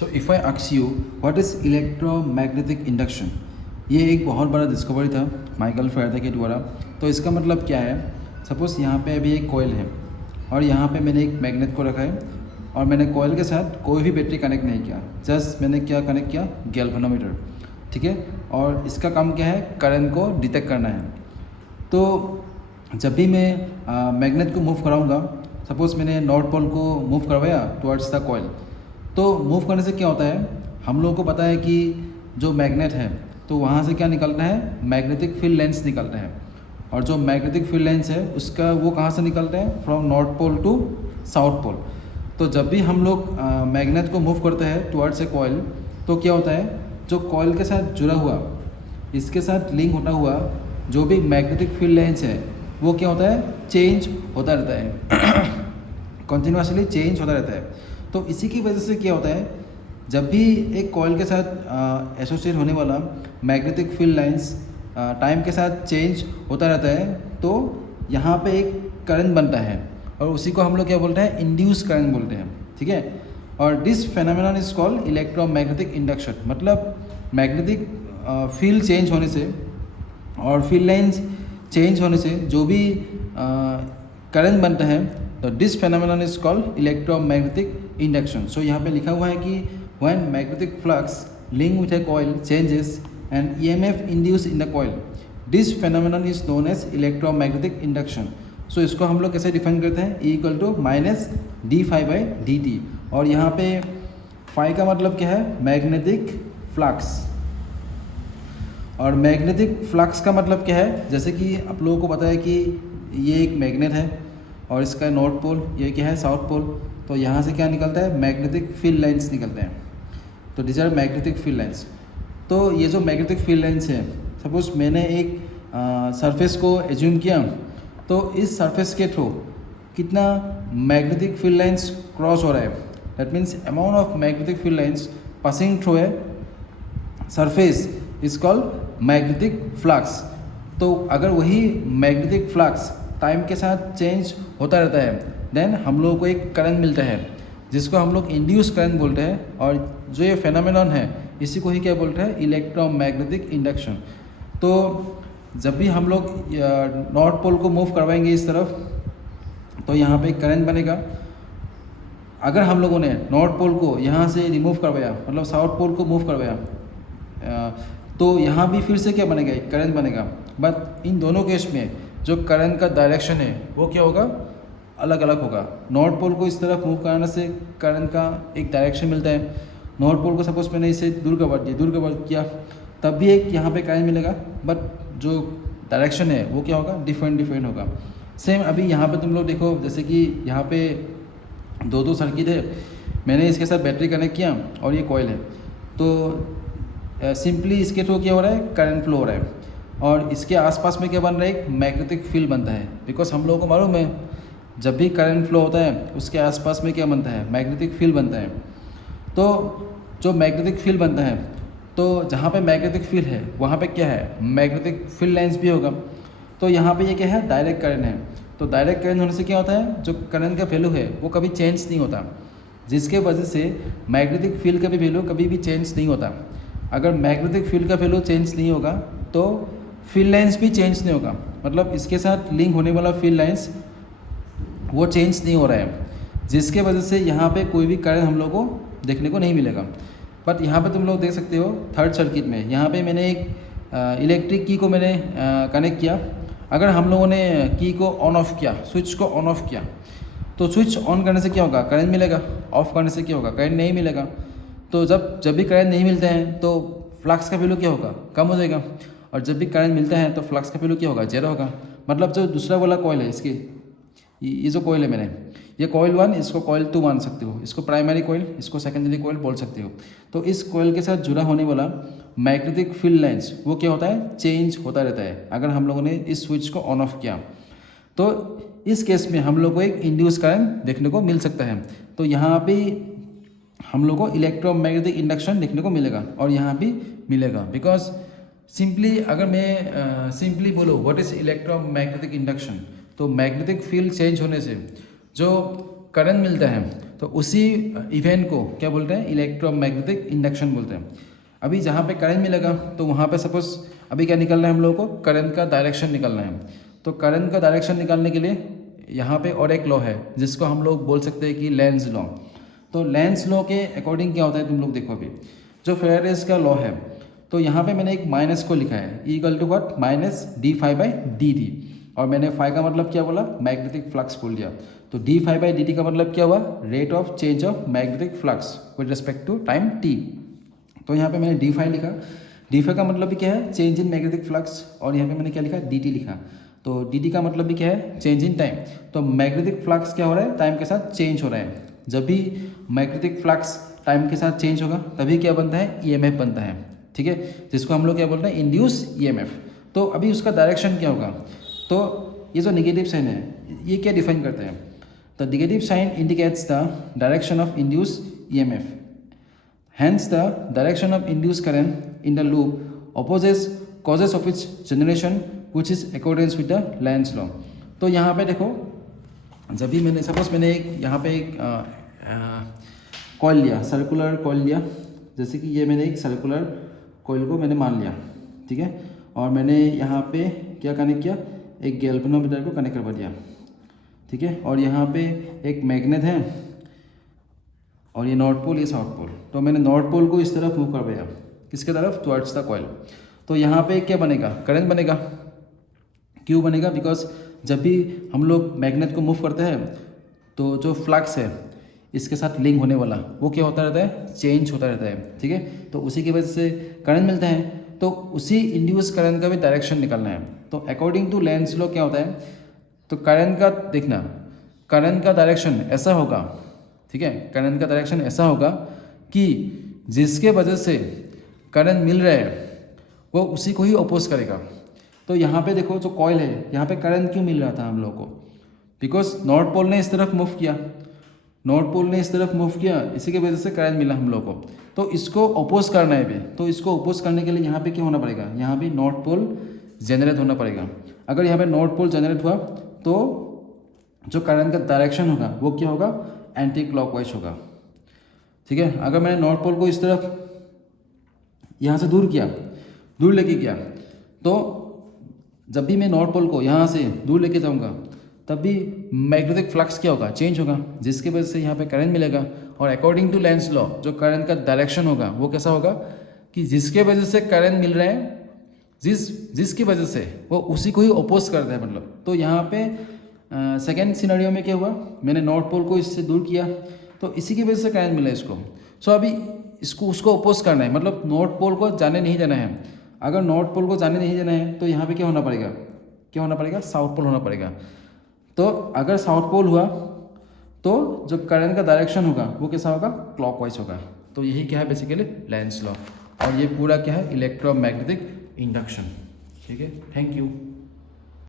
So if I ask you what is electromagnetic induction, ये एक बहुत बड़ा डिस्कवरी था माइकल फैराडे के द्वारा। तो इसका मतलब क्या है, सपोज़ यहाँ पे अभी एक कॉइल है और यहाँ पे मैंने एक मैग्नेट को रखा है और मैंने कॉइल के साथ कोई भी बैटरी कनेक्ट नहीं किया, जस्ट मैंने क्या कनेक्ट किया, गैल्वेनोमीटर, ठीक है। और इसका काम क्या है, करंट को डिटेक्ट करना है। तो जब भी मैं मैग्नेट को मूव कराऊंगा, सपोज़ मैंने नॉर्थ पोल को मूव करवाया टुवर्ड्स द कॉइल, तो मूव करने से क्या होता है, हम लोगों को पता है कि जो मैग्नेट है तो वहाँ से क्या निकलता है, मैग्नेटिक फील्ड लेंस निकलता है। और जो मैग्नेटिक फील्ड लेंस है उसका वो कहाँ से निकलता है, from north pole to south pole. तो जब भी हम लोग मैग्नेट को मूव करते हैं टुवर्ड्स ए कॉइल, तो क्या होता है, जो कॉइल के साथ जुड़ा हुआ, इसके साथ लिंक होता हुआ जो भी मैग्नेटिक फील्ड लेंस है वो क्या होता है, चेंज होता रहता है कंटिन्यूसली चेंज होता रहता है। तो इसी की वजह से क्या होता है, जब भी एक कॉइल के साथ एसोसिएट होने वाला मैग्नेटिक फील्ड लाइंस टाइम के साथ चेंज होता रहता है, तो यहाँ पे एक करंट बनता है और उसी को हम लोग क्या बोलते हैं, इंड्यूस करंट बोलते हैं, ठीक है। और this phenomenon is called electromagnetic induction. मतलब मैग्नेटिक फील्ड चेंज होने से और फील्ड लाइंस चेंज होने से जो भी करंट बनता है, तो this phenomenon is called electromagnetic induction. So यहाँ पे लिखा हुआ है कि when magnetic flux link with a coil changes and EMF induce in the coil, this phenomenon is known as electromagnetic induction. So इसको हम लोग कैसे डिफाइन करते हैं, E = -dφ/dt। और यहाँ पे फाई का मतलब क्या है, मैग्नेटिक फ्लक्स। और मैग्नेटिक फ्लक्स का मतलब क्या है, जैसे कि आप लोगों को पता है कि ये एक मैग्नेट है और इसका नॉर्थ पोल, ये क्या है, साउथ पोल। तो यहाँ से क्या निकलता है, मैग्नेटिक फील्ड लाइंस निकलते हैं। तो डिज आर मैग्नेटिक फील्ड लाइंस। तो ये जो मैग्नेटिक फील्ड लाइंस है, सपोज मैंने एक सरफेस को एज्यूम किया, तो इस सरफेस के थ्रू कितना मैग्नेटिक फील्ड लाइंस क्रॉस हो रहा है, that means amount of magnetic field lines passing through a surface is called magnetic flux. तो अगर वही मैग्नेटिक फ्लक्स टाइम के साथ चेंज होता रहता है, देन हम लोगों को एक करंट मिलता है जिसको हम लोग इंड्यूस करंट बोलते हैं। और जो ये फेनोमेनन है इसी को ही क्या बोलते हैं, इलेक्ट्रोमैग्नेटिक इंडक्शन। तो जब भी हम लोग नॉर्थ पोल को मूव करवाएंगे इस तरफ, तो यहाँ पे करंट बनेगा। अगर हम लोगों ने नॉर्थ पोल को यहाँ से रिमूव करवाया, मतलब साउथ पोल को मूव करवाया, तो यहाँ भी फिर से क्या बनेगा, एक करंट बनेगा। बट इन दोनों केस में जो करंट का डायरेक्शन है वो क्या होगा, अलग अलग होगा। नॉर्थ पोल को इस तरफ मूव कराने से करंट का एक डायरेक्शन मिलता है। नॉर्थ पोल को सपोज मैंने इसे दूर कर किया, तब भी एक यहाँ पे करंट मिलेगा, बट जो डायरेक्शन है वो क्या होगा, डिफरेंट होगा। सेम अभी यहाँ पे तुम लोग देखो, जैसे कि यहाँ पे दो सर्किट है, मैंने इसके साथ बैटरी कनेक्ट किया और ये कॉइल है। तो सिंपली इसके थ्रू क्या हो रहा है, करंट फ्लो हो रहा है और इसके आसपास में क्या बन रहा है, एक मैग्नेटिक फील्ड बनता है। बिकॉज हम लोगों को मालूम है जब भी करंट फ्लो होता है उसके आसपास में क्या बनता है, मैग्नेटिक फील्ड बनता है। तो जो मैग्नेटिक फील्ड बनता है, तो जहाँ पे मैग्नेटिक फील्ड है वहाँ पे क्या है, मैग्नेटिक फील्ड लाइंस भी होगा। तो यहाँ पे ये क्या है, डायरेक्ट करंट है। तो डायरेक्ट करंट होने से क्या होता है, जो करंट का वैल्यू है वो कभी चेंज नहीं होता, जिसके वजह से मैग्नेटिक फील्ड का भी वैल्यू कभी भी चेंज नहीं होता। अगर मैग्नेटिक फील्ड का वैल्यू चेंज नहीं होगा तो फील्ड लाइंस भी चेंज नहीं होगा। मतलब इसके साथ लिंक होने वाला फील्ड लाइंस वो चेंज नहीं हो रहा है, जिसके वजह से यहाँ पे कोई भी करंट हम लोग को देखने को नहीं मिलेगा। बट यहाँ पे तुम लोग देख सकते हो थर्ड सर्किट में, यहाँ पे मैंने एक इलेक्ट्रिक की को मैंने कनेक्ट किया। अगर हम लोगों ने की को ऑन ऑफ किया, स्विच को ऑन ऑफ किया, तो स्विच ऑन करने से क्या होगा, करंट मिलेगा। ऑफ करने से क्या होगा, करंट नहीं मिलेगा। तो जब भी करंट नहीं मिलते हैं तो फ्लक्स का वैल्यू क्या होगा, कम हो जाएगा। और जब भी करंट मिलता है तो फ्लक्स का वैल्यू क्या होगा, ज़ीरो होगा। मतलब जो दूसरा वाला कॉइल है, इसकी ये जो कॉइल है मैंने, ये कॉइल 1, इसको कॉइल 2 मान सकते हो, इसको प्राइमरी कॉइल, इसको सेकेंडरी कॉइल बोल सकते हो। तो इस कॉइल के साथ जुड़ा होने वाला मैग्नेटिक फील्ड लाइंस वो क्या होता है, चेंज होता रहता है अगर हम लोगों ने इस स्विच को ऑन ऑफ किया। तो इस केस में हम लोग को एक इंड्यूस करंट देखने को मिल सकता है। तो यहाँ पे हम लोग को इलेक्ट्रोमैग्नेटिक इंडक्शन देखने को मिलेगा और यहाँ भी मिलेगा। बिकॉज सिंपली अगर मैं सिंपली बोलो व्हाट इज इलेक्ट्रोमैग्नेटिक इंडक्शन, तो मैग्नेटिक फील्ड चेंज होने से जो करंट मिलता है, तो उसी इवेंट को क्या बोलते हैं, इलेक्ट्रोमैग्नेटिक इंडक्शन बोलते हैं। अभी जहाँ पे करंट मिलेगा तो वहाँ पे सपोज अभी क्या निकलना है हम लोगों को, करंट का डायरेक्शन निकालना है। तो करंट का डायरेक्शन निकालने के लिए यहाँ पे और एक लॉ है जिसको हम लोग बोल सकते हैं कि लेंज लॉ। तो लेंज लॉ के अकॉर्डिंग क्या होता है तुम लोग देखो, अभी जो फेराडेज का लॉ है, तो यहाँ पे मैंने एक माइनस को लिखा है, equal to what, minus d phi by d t, और मैंने फाई का मतलब क्या बोला, मैग्नेटिक फ्लक्स बोल दिया। तो d phi by d t का मतलब क्या हुआ, rate of change of magnetic flux with respect to time t. तो यहाँ पे मैंने डी फाई लिखा, डी फाई का मतलब भी क्या है, चेंज इन मैग्नेटिक फ्लक्स, और यहाँ पे मैंने क्या लिखा, डी टी लिखा। तो डी टी का मतलब भी क्या है, चेंज इन टाइम। तो मैग्नेटिक फ्लक्स क्या हो रहा है, टाइम के साथ चेंज हो रहा है। जब भी मैग्नेटिक फ्लक्स टाइम के साथ चेंज होगा तभी क्या बनता है, ईएमएफ बनता है, ठीक है, जिसको हम लोग क्या बोलते हैं, इंड्यूस ईएमएफ। तो अभी उसका डायरेक्शन क्या होगा, तो ये जो नेगेटिव साइन है ये क्या डिफाइन करते हैं, the negative sign indicates the direction of induce EMF, hence the direction of induced current in the loop opposes causes of its generation which is accordance with the Lenz law। तो यहाँ पे देखो, जब भी मैंने suppose मैंने एक यहाँ पे एक कॉइल लिया, सर्कुलर कॉइल लिया, जैसे कि ये मैंने एक सर्कुलर कॉइल को मैंने मान लिया, ठीक है, और मैंने यहाँ पे क्या कनेक्ट किया, एक गैल्वेनोमीटर को कनेक्ट करवा दिया, ठीक है, और यहाँ पे एक मैग्नेट है और ये नॉर्थ पोल, ये साउथ पोल। तो मैंने नॉर्थ पोल को इस तरफ मूव करवाया, किसके तरफ, टुवर्ड्स द कॉइल। तो यहाँ पे क्या बनेगा, करंट बनेगा। क्यों बनेगा, बिकॉज जब भी हम लोग मैग्नेट को मूव करते हैं तो जो फ्लक्स है इसके साथ लिंक होने वाला वो क्या होता रहता है, चेंज होता रहता है, ठीक है। तो उसी की वजह से करंट मिलता है, तो उसी इंड्यूस करंट का भी डायरेक्शन निकालना है। तो अकॉर्डिंग टू लेंज लॉ क्या होता है, तो करंट का देखना, करंट का डायरेक्शन ऐसा होगा, ठीक है, करंट का डायरेक्शन ऐसा होगा कि जिसके वजह से करंट मिल रहा है वो उसी को ही अपोज करेगा। तो यहाँ पे देखो जो कॉइल है, यहाँ पे करंट क्यों मिल रहा था हम लोग को, बिकॉज नॉर्थ पोल ने इस तरफ मूव किया, नॉर्थ पोल ने इस तरफ मूव किया, इसी की वजह से करंट मिला हम लोग को। तो इसको अपोज करना है भी, तो इसको अपोज करने के लिए यहाँ पे क्या होना पड़ेगा, यहाँ भी नॉर्थ पोल जनरेट होना पड़ेगा। अगर यहाँ पे नॉर्थ पोल जनरेट हुआ तो जो करंट का डायरेक्शन होगा वो क्या होगा, एंटी क्लॉकवाइज होगा, ठीक है। अगर मैंने नॉर्थ पोल को इस तरफ यहाँ से दूर किया, दूर लेके गया, तो जब भी मैं नॉर्थ पोल को यहाँ से दूर लेके जाऊँगा तब भी मैग्नेटिक फ्लक्स क्या होगा, चेंज होगा, जिसकी वजह से यहाँ पे करंट मिलेगा। और अकॉर्डिंग टू लेंज लॉ जो करंट का डायरेक्शन होगा वो कैसा होगा कि जिसके वजह से करंट मिल रहा है, जिसकी वजह से वो उसी को ही अपोज करता है, मतलब। तो यहाँ पे सेकेंड सिनेरियो में क्या हुआ, मैंने नॉर्थ पोल को इससे दूर किया तो इसी की वजह से करंट मिला इसको। सो अभी इसको उसको अपोज करना है, मतलब नॉर्थ पोल को जाने नहीं जाना है। अगर नॉर्थ पोल को जाने नहीं जाना है तो यहाँ पे क्या होना पड़ेगा, क्या होना पड़ेगा, साउथ पोल होना पड़ेगा। तो अगर साउथ पोल हुआ तो जो करंट का डायरेक्शन होगा वो कैसा होगा, क्लॉकवाइज होगा। तो यही क्या है बेसिकली लेंज लॉ, और ये पूरा क्या है, इलेक्ट्रोमैग्नेटिक इंडक्शन, ठीक है। Thank you.